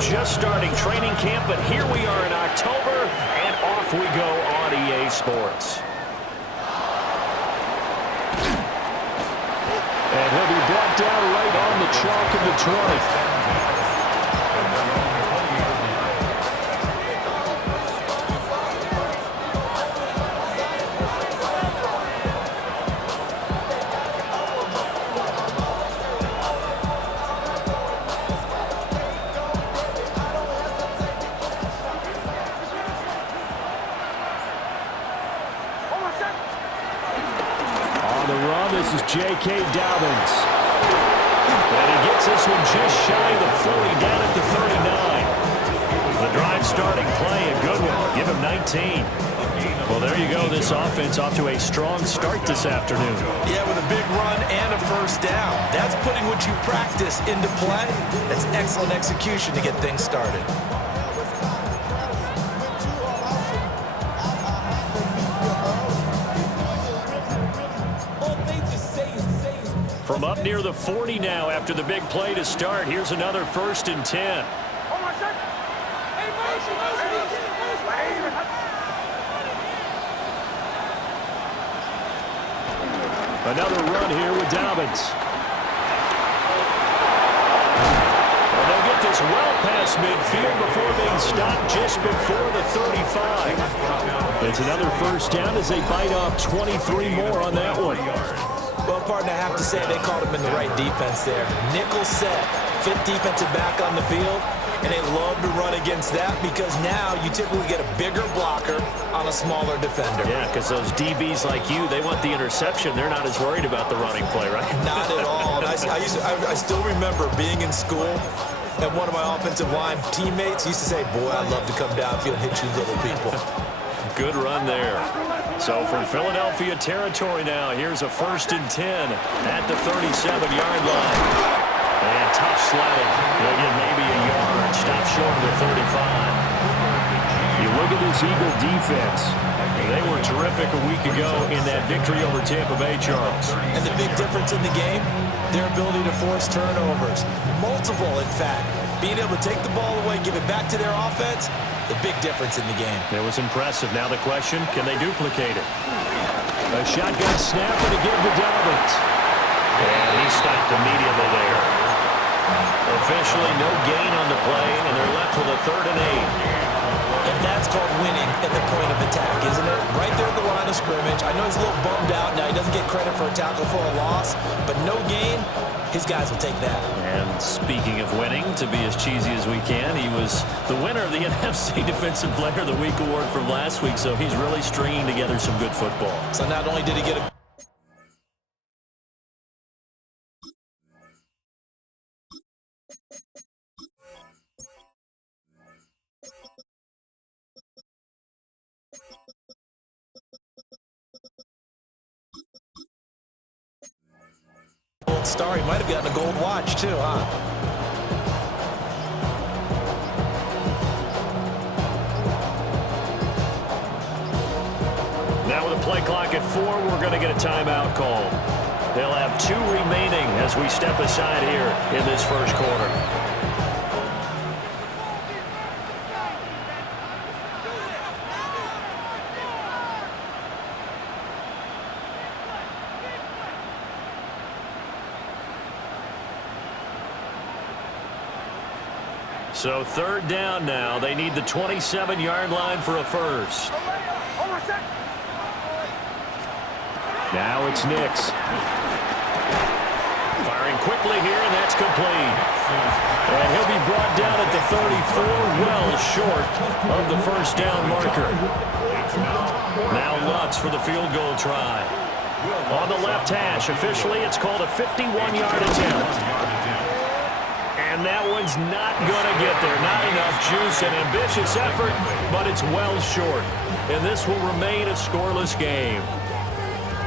just starting training camp, but here we are in October, and off we go on EA Sports. And he'll be brought down right on the chalk of the 20. This is J.K. Dobbins. And he gets this one just shy of the 40, down at the 39. The drive starting play, a good one. Give him 19. Well, there you go. This offense off to a strong start this afternoon. Yeah, with a big run and a first down. That's putting what you practice into play. That's excellent execution to get things started. From up near the 40 now after the big play to start. Here's another 1st and 10. Another run here with Dobbins. And they'll get this well past midfield before being stopped just before the 35. It's another first down as they bite off 23 more on that one. Well, partner, I have to say they called him in the right defense there. Nickel set, fifth defensive back on the field, and they love to run against that because now you typically get a bigger blocker on a smaller defender. Yeah, because those DBs like you, they want the interception. They're not as worried about the running play, right? Not at all. And I still remember being in school, and one of my offensive line teammates used to say, boy, I'd love to come downfield and hit you little people. Good run there. So from Philadelphia territory now, here's a 1st and 10 at the 37-yard line. And tough sledding. They'll get maybe a yard. Stop short of the 35. You look at this Eagle defense. They were terrific a week ago in that victory over Tampa Bay, Charles. And the big difference in the game, their ability to force turnovers. Multiple, in fact. Being able to take the ball away, give it back to their offense, the big difference in the game. It was impressive. Now the question, can they duplicate it? A shotgun snap and again to Dobbins. And he stopped immediately there. Officially no gain on the play, and they're left with a 3rd and 8. And that's called winning at the point of attack, isn't it? Right there at the line of scrimmage. I know he's a little bummed out now. He doesn't get credit for a tackle for a loss, but no gain, his guys will take that. And speaking of winning, to be as cheesy as we can, he was the winner of the NFC Defensive Player of the Week award from last week, so he's really stringing together some good football. So not only did he get a gold star, he might have gotten a gold watch too, huh? Now with a play clock at 4, we're going to get a timeout call. They'll have 2 remaining as we step aside here in this first quarter. So 3rd down now. They need the 27-yard line for a first. Now it's Nix. Firing quickly here, and that's complete. And he'll be brought down at the 34, well short of the first down marker. Now Lutz for the field goal try. On the left hash, officially it's called a 51-yard attempt. And that one's not going to get there. Not enough juice, an ambitious effort, but it's well short. And this will remain a scoreless game.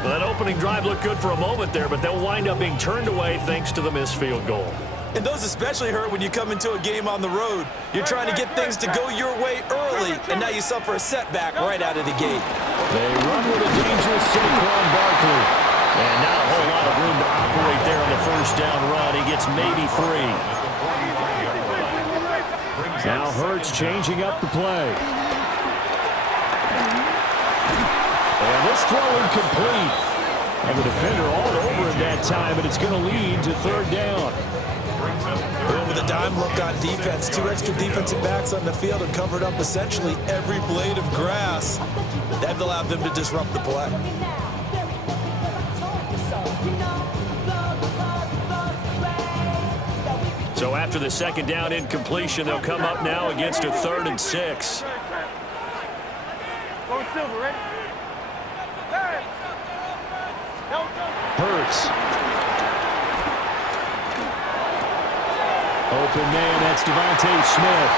Well, that opening drive looked good for a moment there, but they'll wind up being turned away thanks to the missed field goal. And those especially hurt when you come into a game on the road. You're trying to get things to go your way early, and now you suffer a setback right out of the gate. They run with a dangerous Saquon Barkley. And not a whole lot of room to operate there on the first down run. He gets maybe 3. Now Hurts changing up the play. And this throw incomplete. And the defender all over it that time, and it's going to lead to third down. And with a dime look on defense, 2 extra defensive backs on the field and covered up essentially every blade of grass. That allowed them to disrupt the play. So after the second down incompletion, they'll come up now against a 3rd and 6. Hurts. Open man, that's Devontae Smith.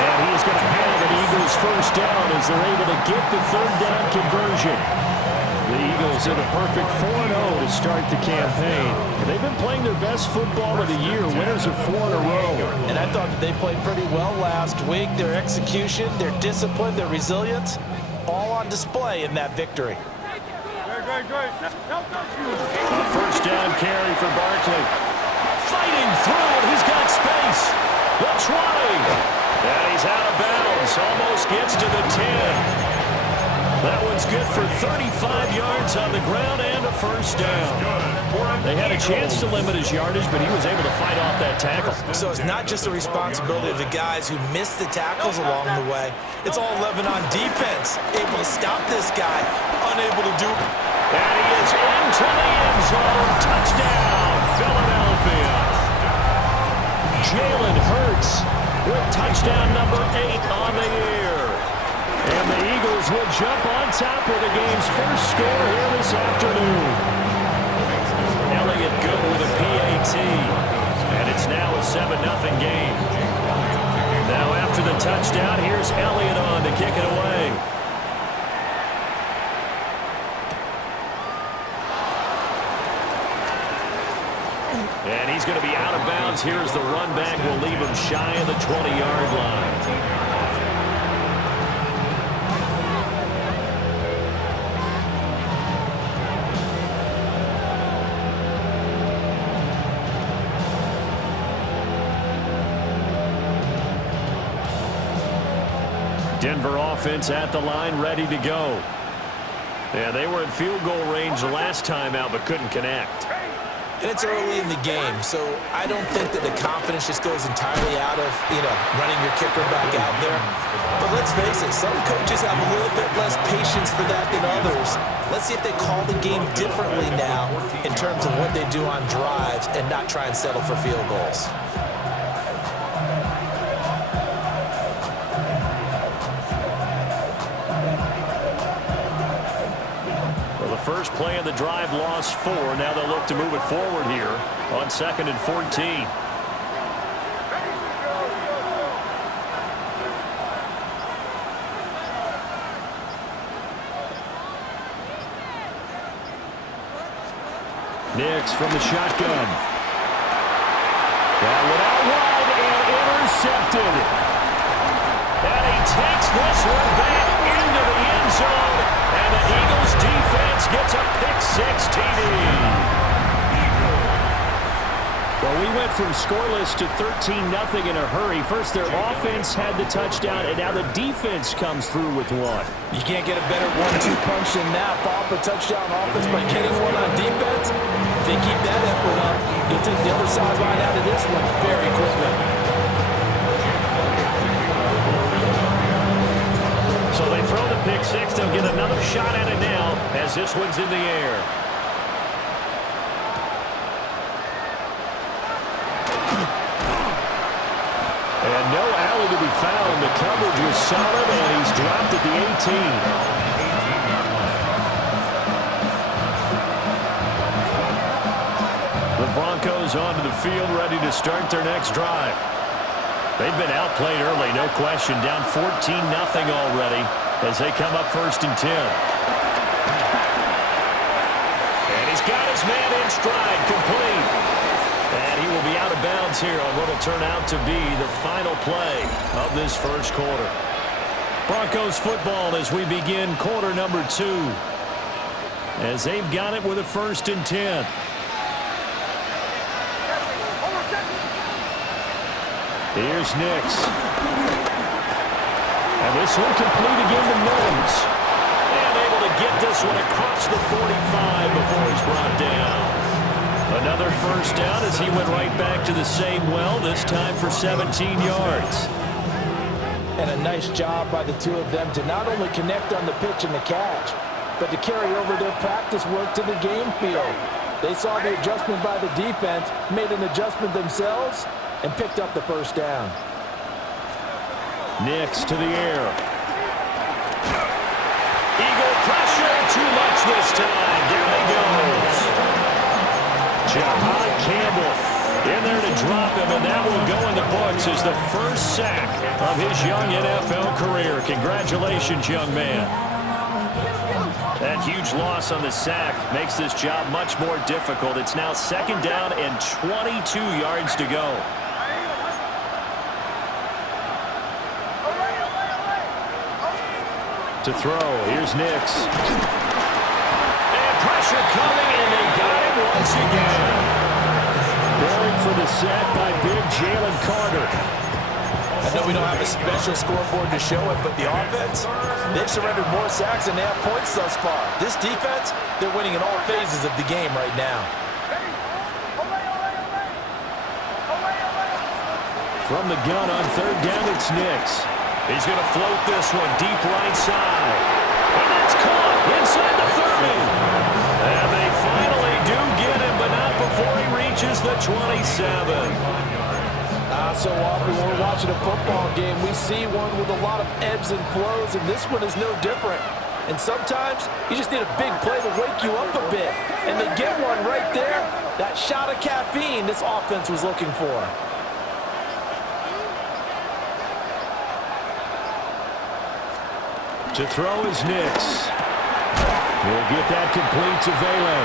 And he is going to have an Eagles first down as they're able to get the 3rd down conversion. The Eagles are the perfect 4-0 to start the campaign. And they've been playing their best football of the year, winners of 4 in a row. And I thought that they played pretty well last week. Their execution, their discipline, their resilience, all on display in that victory. A first down carry for Barkley. Fighting through it. He's got space. The try. And he's out of bounds. Almost gets to the 10. That one's good for 35 yards on the ground and a first down. They had a chance to limit his yardage, but he was able to fight off that tackle. So it's not just the responsibility of the guys who missed the tackles along the way. It's all 11 on defense. Able to stop this guy. Unable to do it. And he is into the end zone. Touchdown, Philadelphia. Jalen Hurts with touchdown number 8 on the year. And the Eagles will jump on top with the game's first score here this afternoon. Elliott good with a PAT. And it's now a 7-0 game. Now after the touchdown, here's Elliott on to kick it away. And he's going to be out of bounds. Here's the run back. Will leave him shy of the 20-yard line. Denver offense at the line, ready to go. Yeah, they were in field goal range the last time out, but couldn't connect. And it's early in the game, so I don't think that the confidence just goes entirely out of, running your kicker back out there. But let's face it, some coaches have a little bit less patience for that than others. Let's see if they call the game differently now in terms of what they do on drives and not try and settle for field goals. First play of the drive, lost 4. Now they'll look to move it forward here on 2nd and 14. Nix from the shotgun. That one out wide and intercepted. And he takes this one back into the end zone. And the Eagles defense gets a pick-6 TD. Well, we went from scoreless to 13-0 in a hurry. First, their offense had the touchdown, and now the defense comes through with one. You can't get a better 1-2 punch than that. Ball for touchdown offense by getting one on defense. If they keep that effort up, you'll take the other sideline out of this one very quickly. So they throw the pick-6. They'll get another shot at it now as this one's in the air. And no alley to be found. The coverage was solid, and he's dropped at the 18. The Broncos onto the field, ready to start their next drive. They've been outplayed early, no question. Down 14-0 already as they come up 1st and 10. And he's got his man in stride, complete. And he will be out of bounds here on what will turn out to be the final play of this first quarter. Broncos football as we begin quarter number 2. As they've got it with a 1st and 10. Here's Nix. And this one complete again to Mims. And able to get this one across the 45 before he's brought down. Another first down as he went right back to the same well, this time for 17 yards. And a nice job by the two of them to not only connect on the pitch and the catch, but to carry over their practice work to the game field. They saw the adjustment by the defense, made an adjustment themselves, and picked up the first down. Nix to the air. Eagle pressure, too much this time. Down he goes. Jahad Campbell in there to drop him, and that will go in the books as the first sack of his young NFL career. Congratulations, young man. That huge loss on the sack makes this job much more difficult. It's now second down and 22 yards to go. To throw, here's Nix. And pressure coming, and they got him once again. Buried for the sack by big Jalen Carter. I know we don't have a special scoreboard to show it, but the offense, they've surrendered more sacks than they have points thus far. This defense, they're winning in all phases of the game right now. From the gun on third down, it's Nix. He's going to float this one deep right side. And that's caught inside the 30. And they finally do get him, but not before he reaches the 27. So often when we're watching a football game, we see one with a lot of ebbs and flows, and this one is no different. And sometimes you just need a big play to wake you up a bit. And they get one right there, that shot of caffeine this offense was looking for. To throw is Nix. We'll get that complete to Vele.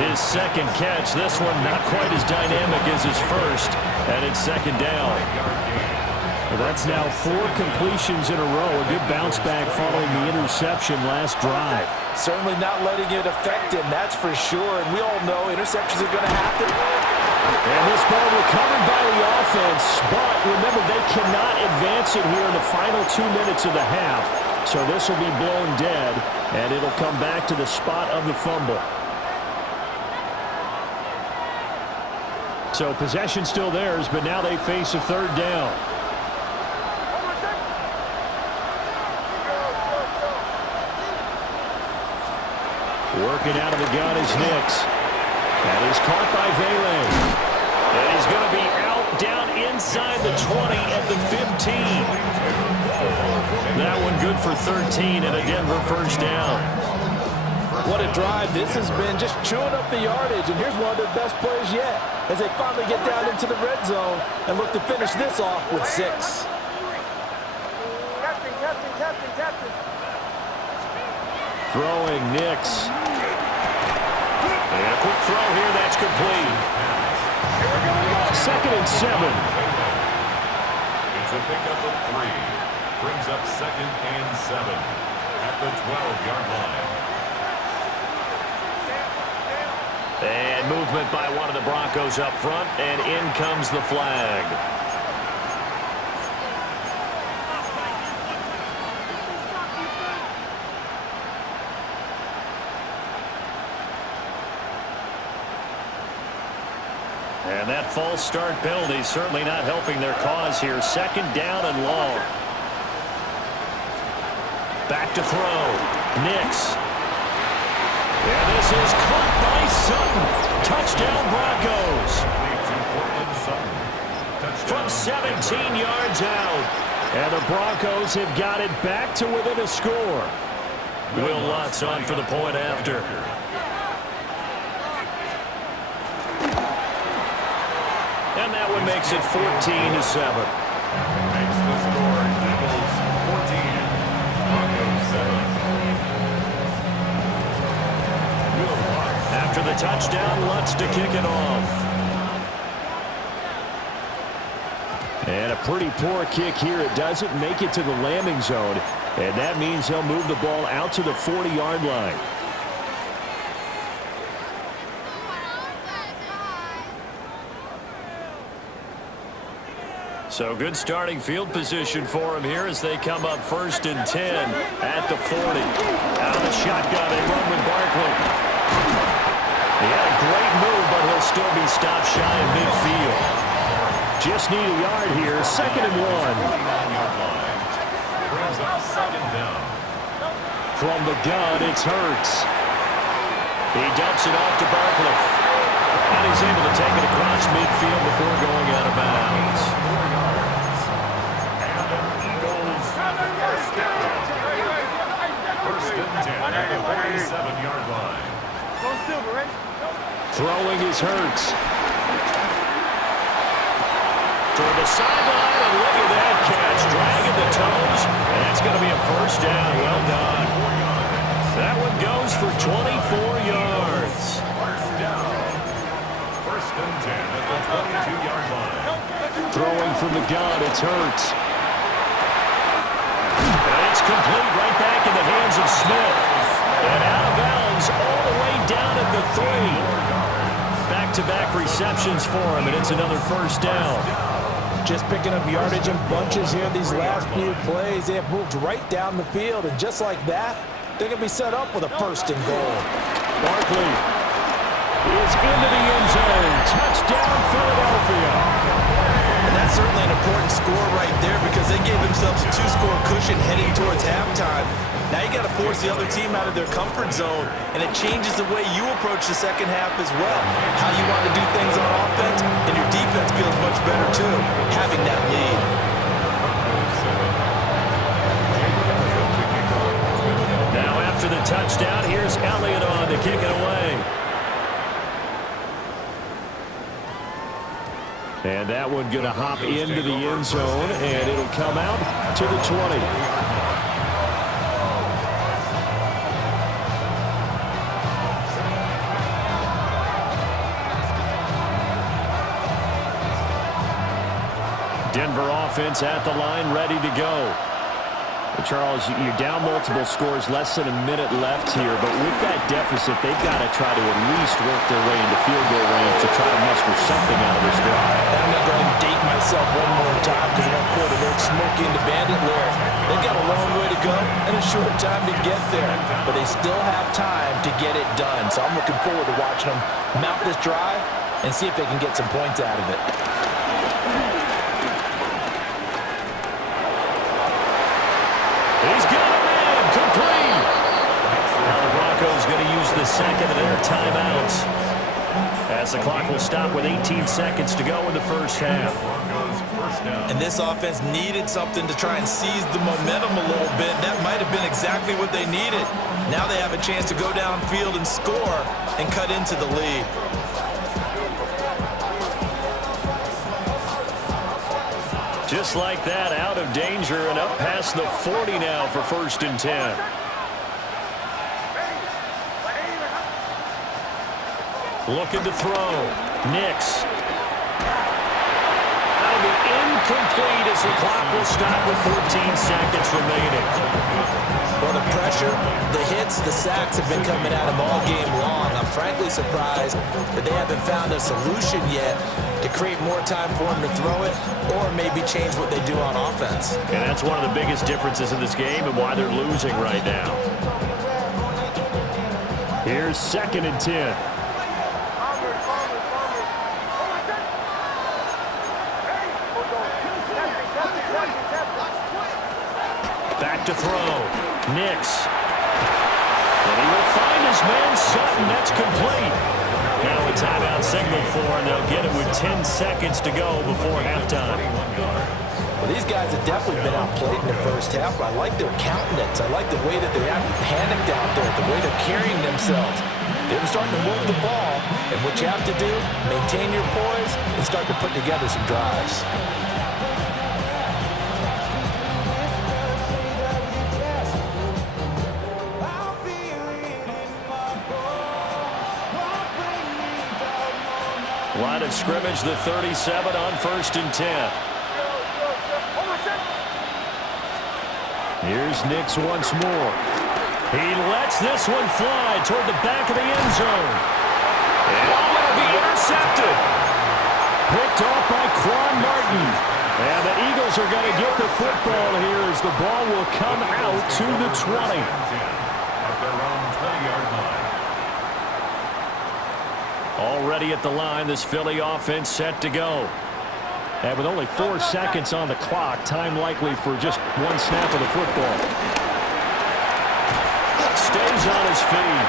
His second catch, this one not quite as dynamic as his first, and it's second down. Well, that's now 4 completions in a row. A good bounce back following the interception last drive. Certainly not letting it affect him, that's for sure. And we all know interceptions are going to happen. And this ball recovered by the offense, but remember, they cannot advance it here in the final 2 minutes of the half. So this will be blown dead, and it'll come back to the spot of the fumble. So possession still theirs, but now they face a third down. Working out of the gun is Nix. That is caught by Vele. And he's going to be out down inside the 20 at the 15. That one good for 13 and a Denver first down. What a drive this has been, just chewing up the yardage. And here's one of their best plays yet as they finally get down into the red zone and look to finish this off with 6. Captain. Throwing Nix. And a quick throw here, that's complete. Second and 7. It's a pickup of 3. Brings up second and 7 at the 12-yard line. And movement by one of the Broncos up front, and in comes the flag. And that false start penalty certainly not helping their cause here. Second down and long. Back to throw. Nix. And this is caught by Sutton. Touchdown Broncos. From 17 yards out. And the Broncos have got it back to within a score. Will Lutz on for the point after. And that one makes it 14-7. Makes the score Eagles 14, Broncos 7. After the touchdown, Lutz to kick it off. And a pretty poor kick here. It doesn't make it to the landing zone. And that means they'll move the ball out to the 40-yard line. So good starting field position for him here as they come up 1st and 10 at the 40. Out of the shotgun, they run with Barkley. He had a great move, but he'll still be stopped shy of midfield. Just need a yard here, 2nd and 1. Brings up 2nd down. From the gun, it's Hurts. He dumps it off to Barkley. And he's able to take it across midfield before going out of bounds. Throwing is Hurts. Toward the sideline, and look at that catch. Dragging the toes, and that's going to be a 1st down. Well done. That one goes for 24 yards. 1st and 10 at the 22-yard line. Throwing from the gun, it's Hurts. And it's complete right back in the hands of Smith. And out of bounds all the way down at the 3. Back-to-back receptions for him, and it's another 1st down. Just picking up yardage in bunches here these last few plays. They have moved right down the field, and just like that, they're going to be set up with a 1st and goal. Barkley is into the end zone. Touchdown, Philadelphia. And that's certainly an important score right there because they gave themselves a 2-score cushion heading towards halftime. Now you got to force the other team out of their comfort zone, and it changes the way you approach the second half as well. How you want to do things on offense, and your defense feels much better too, having that lead. Now after the touchdown, here's Elliott on to kick it away. And that one going to hop into the end zone, and it'll come out to the 20. Denver offense at the line, ready to go. Charles, you're down multiple scores, less than a minute left here, but with that deficit, they've got to try to at least work their way into field goal range to try to muster something out of this drive. I'm going to go ahead and date myself one more time because I'm going to quote Smokey and the Bandit lyric. They've got a long way to go and a short time to get there, but they still have time to get it done. So I'm looking forward to watching them mount this drive and see if they can get some points out of it. He's got a man, complete. Now the Broncos going to use the 2nd of their timeouts as the clock will stop with 18 seconds to go in the 1st half. And this offense needed something to try and seize the momentum a little bit. That might have been exactly what they needed. Now they have a chance to go downfield and score and cut into the lead. Just like that, out of danger and up past the 40 now for 1st and 10. Looking to throw. Nix. That'll be incomplete as the clock will stop with 14 seconds remaining. Well, the pressure, the hits, the sacks have been coming at him all game long. I'm frankly surprised that they haven't found a solution yet to create more time for him to throw it or maybe change what they do on offense. And that's one of the biggest differences in this game and why they're losing right now. Here's 2nd and 10. Back to throw. Nix. And he will find his man Sutton. That's complete. Now a timeout signal for, and they'll get it with 10 seconds to go before halftime. Well, these guys have definitely been outplayed in the 1st half, but I like their countenance. I like the way that they haven't panicked out there, the way they're carrying themselves. They're starting to move the ball, and what you have to do, maintain your poise and start to put together some drives. Line of scrimmage, the 37 on 1st and 10. Here's Nix once more. He lets this one fly toward the back of the end zone. And it'll be intercepted. picked off by Quan Martin. And the Eagles are going to get the football here as the ball will come out to the 20. At their own 20-yard line. Already at the line, this Philly offense set to go. And with only 4 seconds on the clock, time likely for just one snap of the football. Stays on his feet.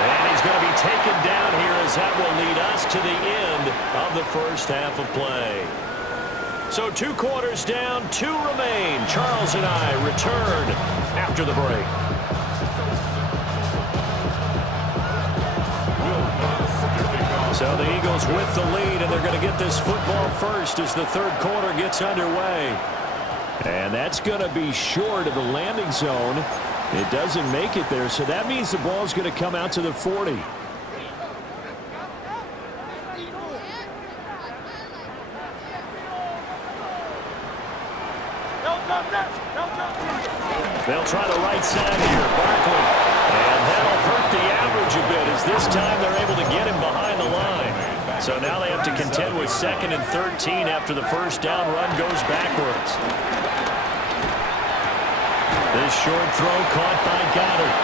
And he's going to be taken down here as that will lead us to the end of the first half of play. So 2 quarters down, 2 remain. Charles and I return after the break. So the Eagles with the lead, and they're going to get this football first as the third quarter gets underway. And that's going to be short of the landing zone. It doesn't make it there, so that means the ball is going to come out to the 40. They'll try the right side here. Barkley. And that'll hurt the average a bit as this time they're able to get him behind the line. So now they have to contend with 2nd and 13 after the first down run goes backwards. This short throw caught by Goddard.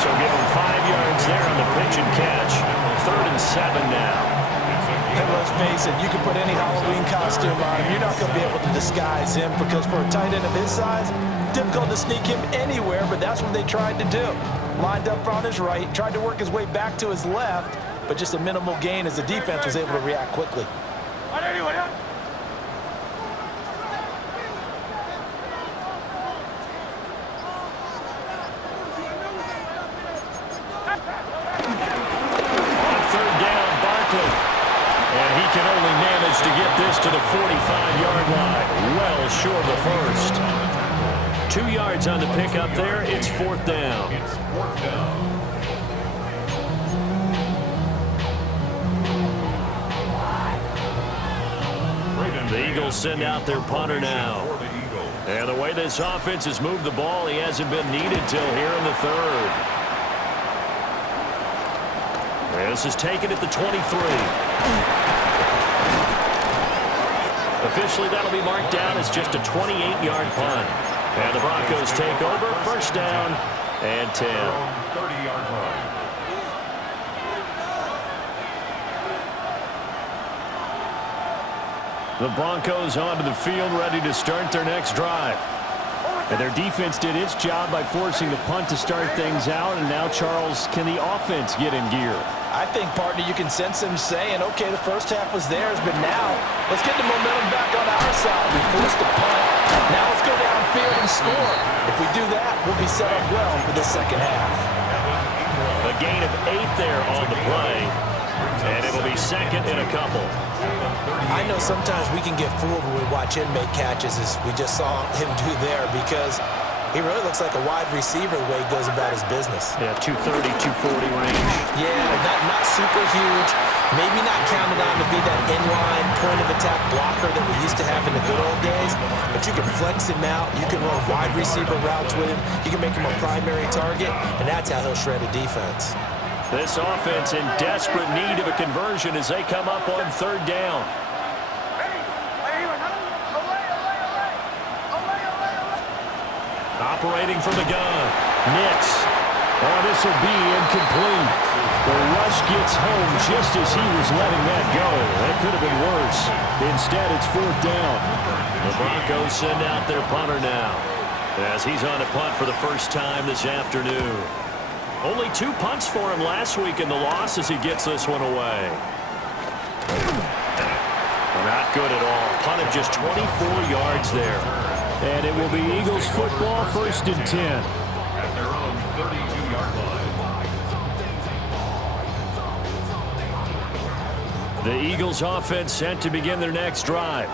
So give him 5 yards there on the pitch and catch. 3rd and 7 now. And let's face it, you can put any Halloween costume on him. You're not going to be able to disguise him because for a tight end of his size, difficult to sneak him anywhere, but that's what they tried to do. Lined up on his right, tried to work his way back to his left, but just a minimal gain as the defense was able to react quickly. To get this to the 45-yard line, well short of the first. 2 yards on the pickup there. It's 4th down. It's 4th down. The Eagles send out their punter now. And the way this offense has moved the ball, he hasn't been needed till here in the 3rd. This is taken at the 23. Officially, that'll be marked down as just a 28-yard punt. And the Broncos take over, 1st down and 10. 30-yard line. The Broncos onto the field, ready to start their next drive. And their defense did its job by forcing the punt to start things out. And now, Charles, can the offense get in gear? I think, partner, you can sense them saying, okay, the first half was theirs, but now let's get the momentum back on our side. We forced the punt. Now let's go downfield and score. If we do that, we'll be set up well for the second half. A gain of 8 there on the play. And it'll be 2nd and a couple. I know sometimes we can get fooled when we watch him make catches, as we just saw him do there, because he really looks like a wide receiver the way he goes about his business. Yeah, 230, 240 range. Yeah, not super huge. Maybe not counted on to be that inline point-of-attack blocker that we used to have in the good old days, but you can flex him out. You can run wide receiver routes with him. You can make him a primary target, and that's how he'll shred a defense. This offense in desperate need of a conversion as they come up on 3rd down. Operating from the gun. Nix. Oh, this will be incomplete. The rush gets home just as he was letting that go. That could have been worse. Instead, it's 4th down. The Broncos send out their punter now as he's on a punt for the first time this afternoon. Only 2 punts for him last week in the loss as he gets this one away. Not good at all. Punted just 24 yards there. And it will be Eagles football, 1st and 10. At their own 32-yard line. The Eagles offense sent to begin their next drive.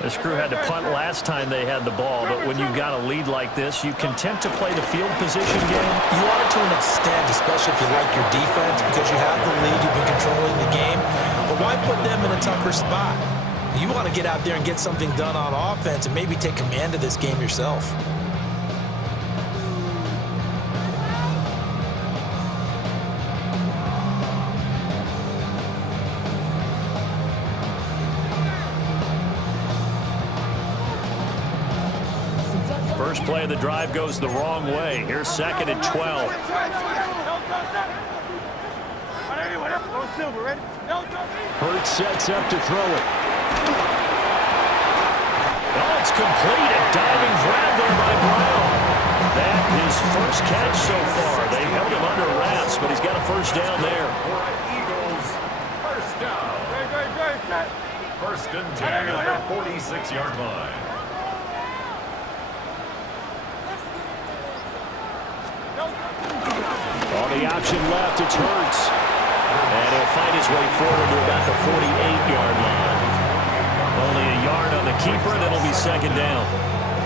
This crew had to punt last time they had the ball, but when you've got a lead like this, you can tend to play the field position game. You are to an extent, especially if you like your defense, because you have the lead, you've been controlling the game. But why put them in a tougher spot? You want to get out there and get something done on offense and maybe take command of this game yourself. First play of the drive goes the wrong way. Here's second and 12. Hurts sets up to throw it. Oh, it's complete. A diving grab there by Brown. That his first catch so far. They held him under wraps, but he's got a first down there. Eagles, first down. First and 10 at the 46-yard line. On the option left, it's Hurts. And he'll find his way forward to about the 48-yard line. Only a yard on the keeper, and it'll be second down.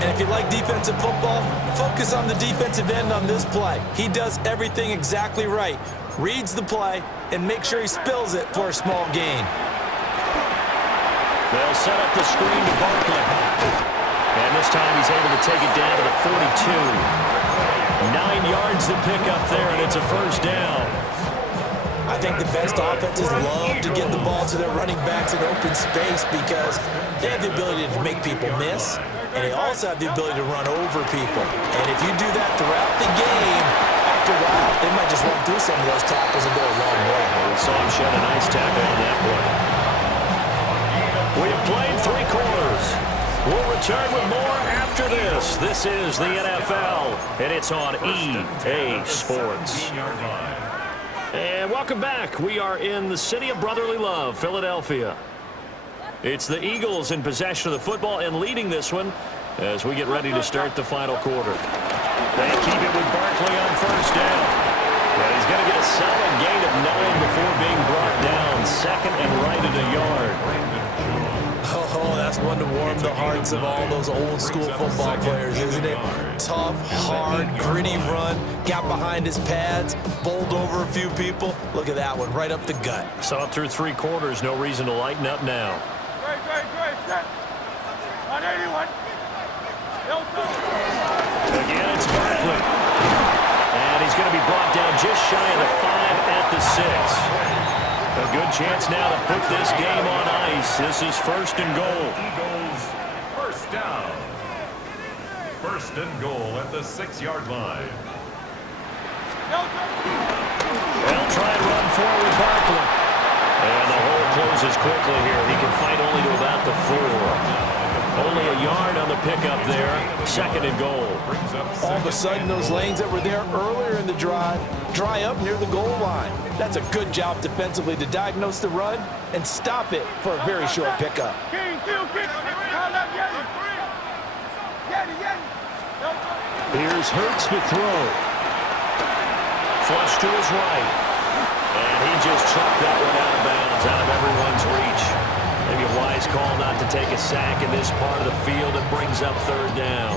And if you like defensive football, focus on the defensive end on this play. He does everything exactly right. Reads the play and make sure he spills it for a small gain. They'll set up the screen to Barkley. And this time he's able to take it down to the 42. 9 yards to pick up there, and it's a first down. I think the best offenses love to get the ball to their running backs in open space because they have the ability to make people miss, and they also have the ability to run over people. And if you do that throughout the game, after a while, they might just run through some of those tackles and go a long way. We saw him shed a nice tackle on that play. We have played 3 quarters. We'll return with more after this. This is the NFL, and it's on EA Sports. And welcome back. We are in the city of brotherly love, Philadelphia. It's the Eagles in possession of the football and leading this one as we get ready to start the final quarter. They keep it with Barkley on first down. And he's going to get a solid gain of 9 before being brought down. Second and right at a yard. Oh, that's one to warm the hearts of all those old school football players, isn't it? Tough, hard, gritty run, got behind his pads, bowled over a few people. Look at that one, right up the gut. Saw it through 3 quarters, no reason to lighten up now. Again, it's Barkley. And he's going to be brought down just shy of the 5 at the 6. A good chance now to put this game on ice. This is first and goal. Eagles, first down. First and goal at the 6-yard line. They'll try and run forward with Barkley. And the hole closes quickly here. He can fight only to about the 4. Only a yard on the pickup there. Second and goal. All of a sudden, those lanes that were there earlier in the drive dry up near the goal line. That's a good job defensively to diagnose the run and stop it for a very short pickup. Here's Hurts to throw. Flush to his right. And he just chucked that one out of bounds, out of everyone's reach. Maybe a wise call not to take a sack in this part of the field. It brings up third down.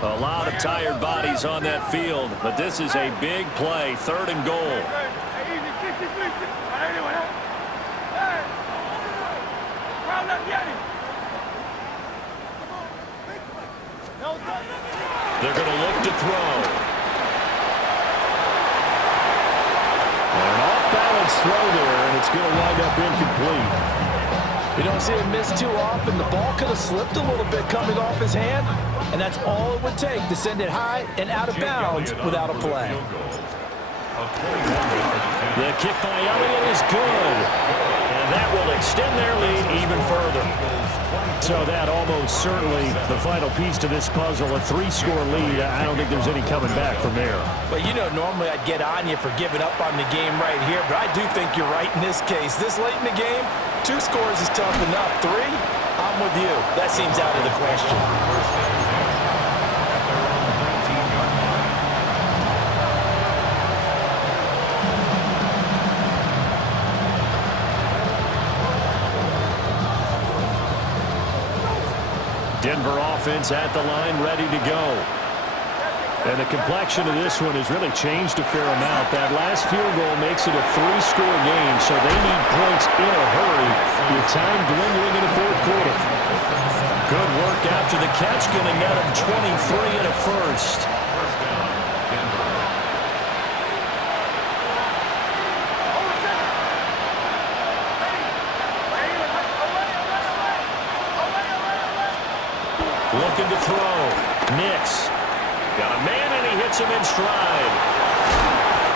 A lot of tired bodies on that field, but this is a big play. Third and goal. They're going to look to throw. An off-balance throw there, and it's going to wind up incomplete. You don't see him miss too often. The ball could have slipped a little bit coming off his hand, and that's all it would take to send it high and out of bounds without a play. The kick by Elliott is good, and that will extend their lead even further. So that almost certainly the final piece to this puzzle, a 3-score lead. I don't think there's any coming back from there. But you know, normally I'd get on you for giving up on the game right here, but I do think you're right in this case. This late in the game, 2 scores is tough enough. 3, I'm with you. That seems out of the question. Denver offense at the line, ready to go. And the complexion of this one has really changed a fair amount. That last field goal makes it a 3-score game, so they need points in a hurry with time dwindling in the 4th quarter. Good work after the catch, going to net him 23 and a first. Looking to throw. Nix. Got a man, and he hits him in stride.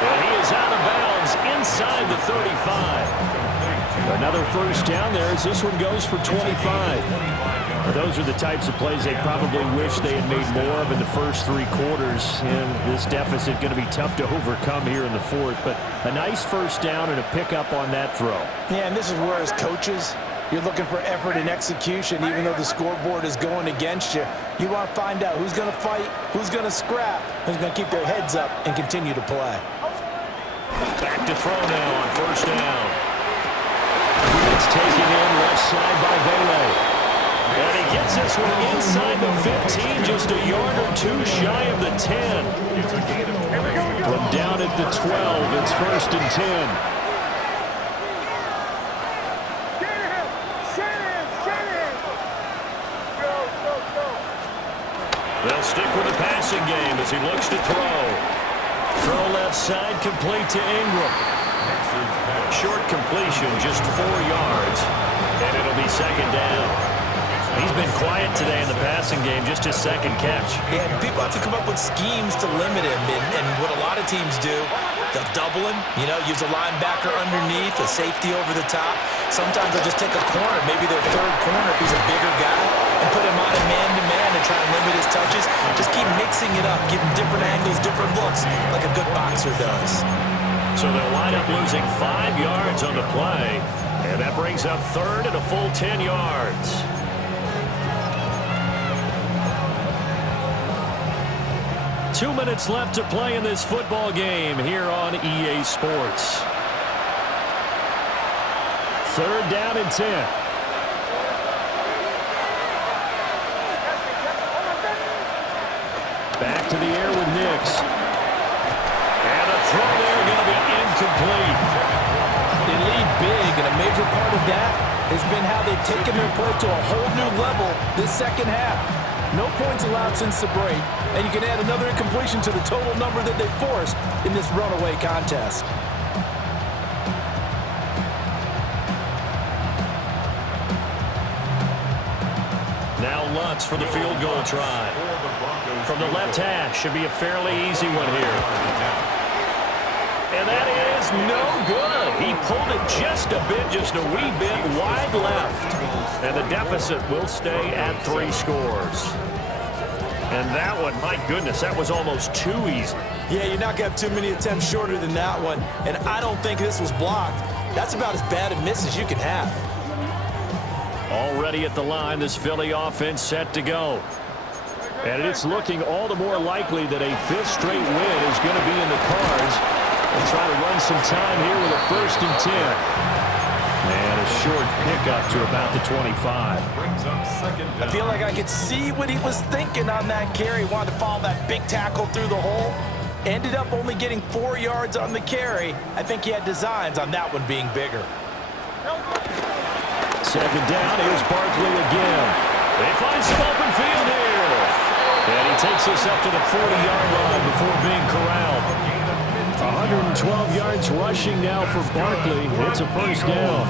And he is out of bounds inside the 35. Another first down there as this one goes for 25. Those are the types of plays they probably wish they had made more of in the first 3 quarters. And this deficit going to be tough to overcome here in the 4th. But a nice first down and a pickup on that throw. Yeah, and this is where as coaches, you're looking for effort and execution, even though the scoreboard is going against you. You want to find out who's going to fight, who's going to scrap, who's going to keep their heads up and continue to play. Back to throw now on first down. It's taken in left side by Vele. And he gets this one inside the 15, just a yard or 2 shy of the 10. From down at the 12, it's 1st and 10. They'll stick with the passing game as he looks to throw. Throw left side, complete to Ingram. Short completion, just 4 yards, and it'll be 2nd down. He's been quiet today in the passing game, just his 2nd catch. Yeah, people have to come up with schemes to limit him, and what a lot of teams do, they'll double him, use a linebacker underneath, a safety over the top. Sometimes they'll just take a corner, maybe their 3rd corner if he's a bigger guy, and put him on a man-to-man and try and limit his touches. Just keep mixing it up, give him different angles, different looks, like a good boxer does. So they'll wind up losing 5 yards on the play, and that brings up 3rd and a full 10 yards. Two minutes left to play in this football game here on EA Sports. 3rd down and 10. Back to the air with Nix. And a throw there going to be incomplete. They lead big, and a major part of that has been how they've taken their play to a whole new level this 2nd half. No points allowed since the break, and you can add another incompletion to the total number that they forced in this runaway contest. Now Lutz for the field goal try. From the left hash, should be a fairly easy one here. And that is no good. He pulled it just a bit, just a wee bit wide left. And the deficit will stay at 3 scores. And that one, my goodness, that was almost too easy. Yeah, you're not going to have too many attempts shorter than that one. And I don't think this was blocked. That's about as bad a miss as you can have. Already at the line, this Philly offense set to go. And it's looking all the more likely that a 5th straight win is going to be in the cards. They'll try to run some time here with a 1st and 10. And a short pickup to about the 25. I feel like I could see what he was thinking on that carry. Wanted to follow that big tackle through the hole. Ended up only getting 4 yards on the carry. I think he had designs on that one being bigger. 2nd down, here's Barkley again. They find some open field here. And he takes us up to the 40-yard line before being corralled. 112 yards rushing now for Barkley. It's a 1st down.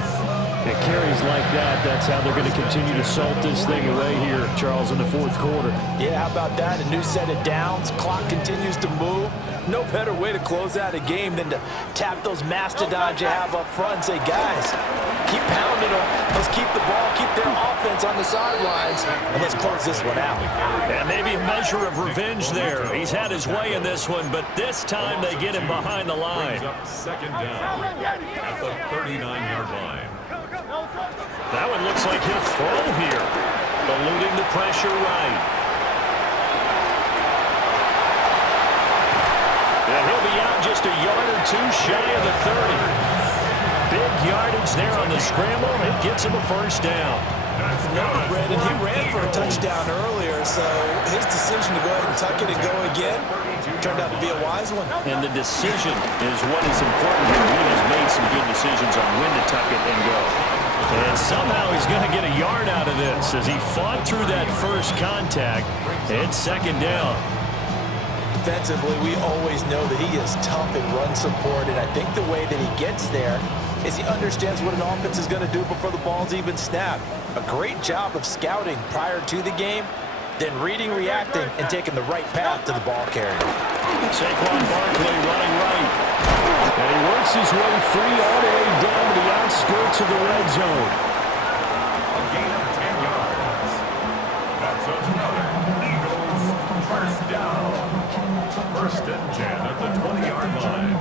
It carries like that. That's how they're going to continue to salt this thing away here, Charles, in the 4th quarter. Yeah, how about that? A new set of downs. Clock continues to move. No better way to close out a game than to tap those mastodons you have up front and say, guys, keep pounding them. Let's keep the ball, keep their offense on the sidelines, and let's close this one out. And maybe a measure of revenge there. He's had his way in this one, but this time they get him behind the line. 2nd down at the 39-yard line. That one looks like he'll throw here. Eluding the pressure right. And he'll be out just a yard or 2 shy of the 30. Big yardage there on the scramble. It gets him a 1st down. Remember, Brandon, he ran for a touchdown earlier, so his decision to go ahead and tuck it and go again turned out to be a wise one. And the decision is what is important here. He has made some good decisions on when to tuck it and go. And somehow he's going to get a yard out of this as he fought through that first contact. It's 2nd down. Defensively, we always know that he is tough in run support, and I think the way that he gets there is he understands what an offense is going to do before the ball's even snapped. A great job of scouting prior to the game, then reading, reacting, and taking the right path to the ball carrier. Saquon Barkley running right. And he works his way free all the way down to the outskirts of the red zone. A gain of 10 yards. That's another Eagles first down. First and 10 at the 20-yard line.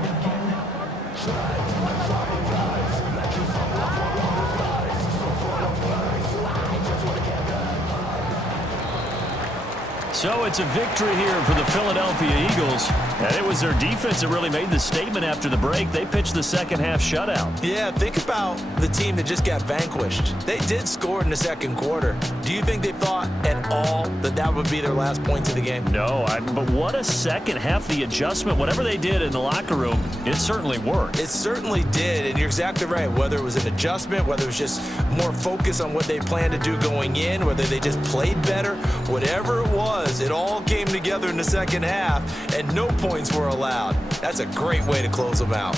So it's a victory here for the Philadelphia Eagles. And it was their defense that really made the statement after the break. They pitched the second half shutout. Yeah, think about the team that just got vanquished. They did score in the second quarter. Do you think they thought at all that that would be their last points of the game? No, but what a second half. The adjustment, whatever they did in the locker room, it certainly worked. It certainly did, and you're exactly right. Whether it was an adjustment, whether it was just more focus on what they planned to do going in, whether they just played better, whatever it was, it all came together in the second half, and no points were allowed. That's a great way to close them out.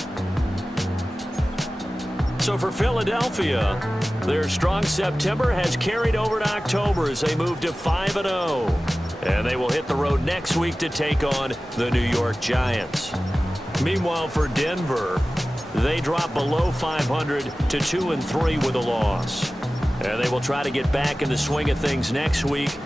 So for Philadelphia, their strong September has carried over to October as they move to 5-0. And they will hit the road next week to take on the New York Giants. Meanwhile, for Denver, they drop below 500 to 2-3 with a loss. And they will try to get back in the swing of things next week